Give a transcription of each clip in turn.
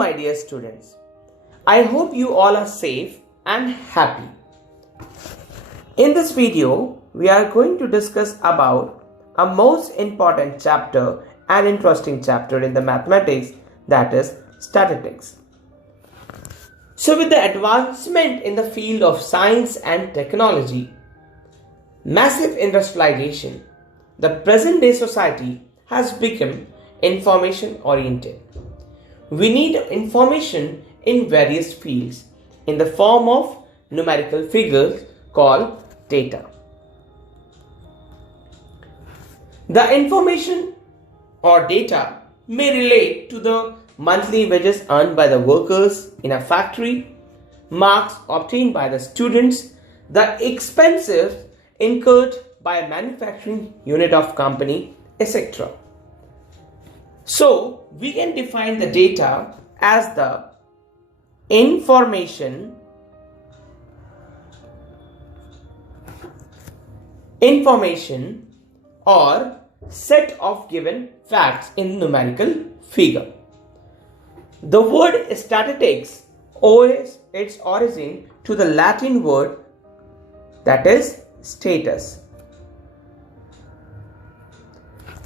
my dear students. I hope you all are safe and happy. In this video, we are going to discuss about a most important chapter and interesting chapter in the mathematics, that is statistics. So with the advancement in the field of science and technology, massive industrialization, the present day society has become information oriented. We need information in various fields in the form of numerical figures called data. The information or data may relate to the monthly wages earned by the workers in a factory, marks obtained by the students, the expenses incurred by a manufacturing unit of company, etc. So, we can define the data as the information or set of given facts in numerical figure. The word statistics owes its origin to the Latin word that is status,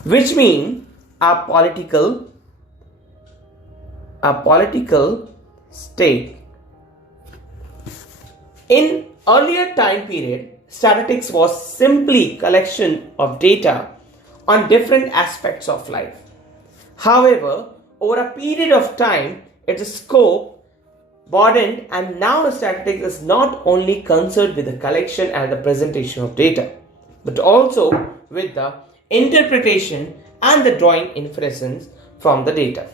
which means a political state. In earlier time period, statistics was simply collection of data on different aspects of life. However, over a period of time, its scope broadened, and now statistics is not only concerned with the collection and the presentation of data, but also with the interpretation and the drawing inferences from the data.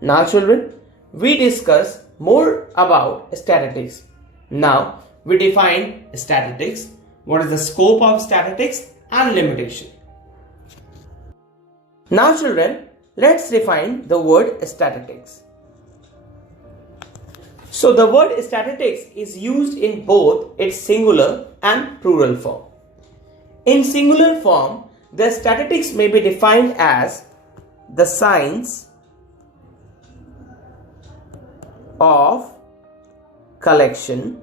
Now children, we discuss more about statistics. Now we define statistics, what is the scope of statistics and limitation. Now children, let's define the word statistics. So the word statistics is used in both its singular and plural form. In singular form, the statistics may be defined as the science of collection,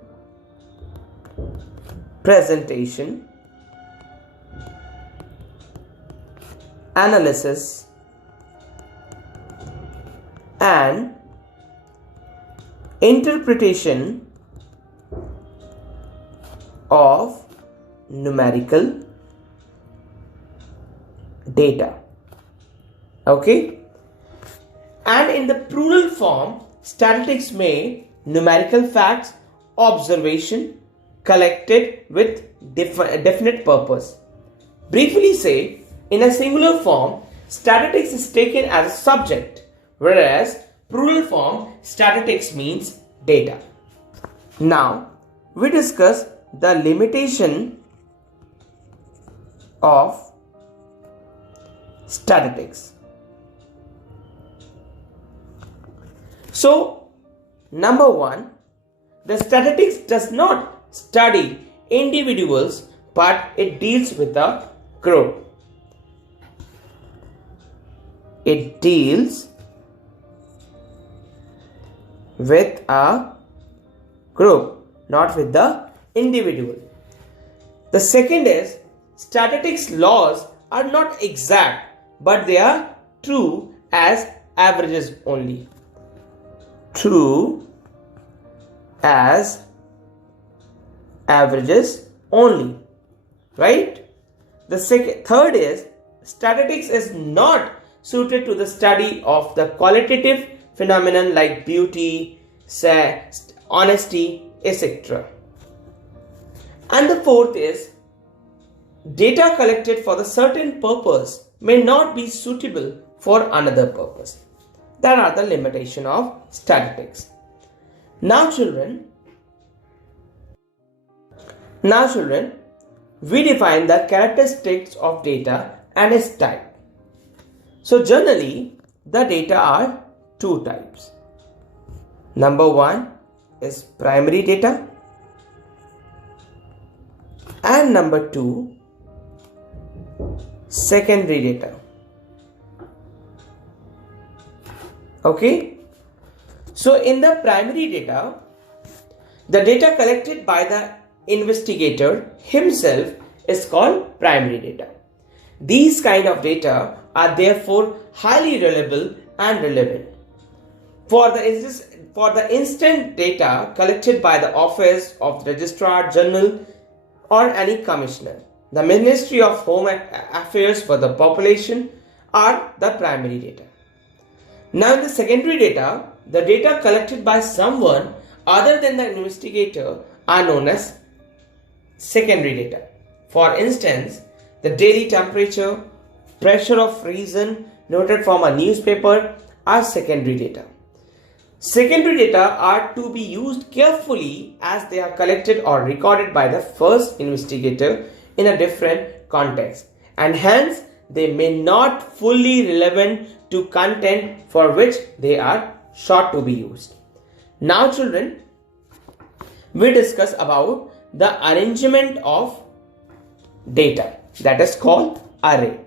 presentation, analysis, and interpretation of numerical data. Okay? And in the plural form, statistics may numerical facts, observation, collected with definite purpose. Briefly say, in a singular form, statistics is taken as a subject, whereas plural form, statistics means data. Now, we discuss the limitation of statistics. So, number one, the statistics does not study individuals, but it deals with a group. It deals with a group, not with the individual. The second is, statistics laws are not exact, but they are true as averages only. True as averages only, right? The third is, statistics is not suited to the study of the qualitative phenomenon like beauty, honesty, etc. And the fourth is, data collected for the certain purpose may not be suitable for another purpose. That are the limitation of statistics. Now children, we define the characteristics of data and its type. So generally, the data are two types. Number one is primary data, and number two, secondary data. Okay, So in the primary data, the data collected by the investigator himself is called primary data. These kind of data are therefore highly reliable and relevant. For the instant data collected by the Office of the Registrar General or any commissioner, the Ministry of Home Affairs for the population are the primary data. Now in the secondary data, the data collected by someone other than the investigator are known as secondary data. For instance, the daily temperature, pressure of reason noted from a newspaper are secondary data. Secondary data are to be used carefully as they are collected or recorded by the first investigator in a different context, and hence they may not fully relevant to content for which they are sought to be used. Now children, we discuss about the arrangement of data, that is called array.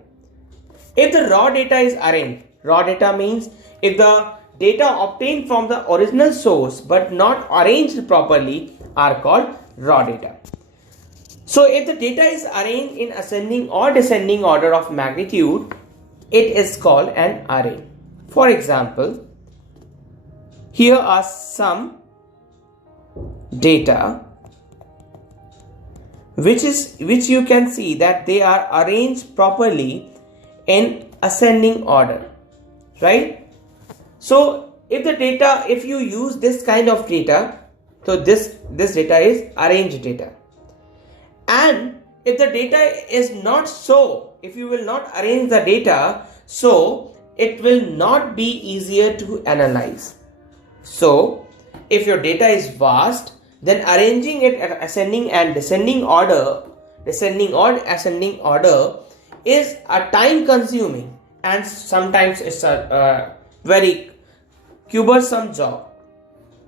If the raw data is arranged, raw data means if the data obtained from the original source but not arranged properly are called raw data. So if the data is arranged in ascending or descending order of magnitude, it is called an array. For example, here are some data which you can see that they are arranged properly in ascending order, right? So if you use this kind of data, so this data is arranged data. And if the data is not so, if you will not arrange the data, so it will not be easier to analyze. So if your data is vast, then arranging it at ascending and descending order, ascending order is a time consuming and sometimes it's a very cumbersome job.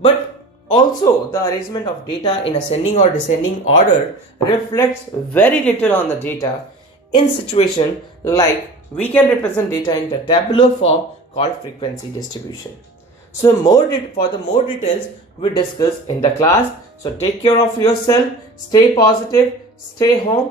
But also the arrangement of data in ascending or descending order reflects very little on the data in situation like we can represent data in the tabular form called frequency distribution. So for the more details we discuss in the class. So take care of yourself, stay positive, stay home.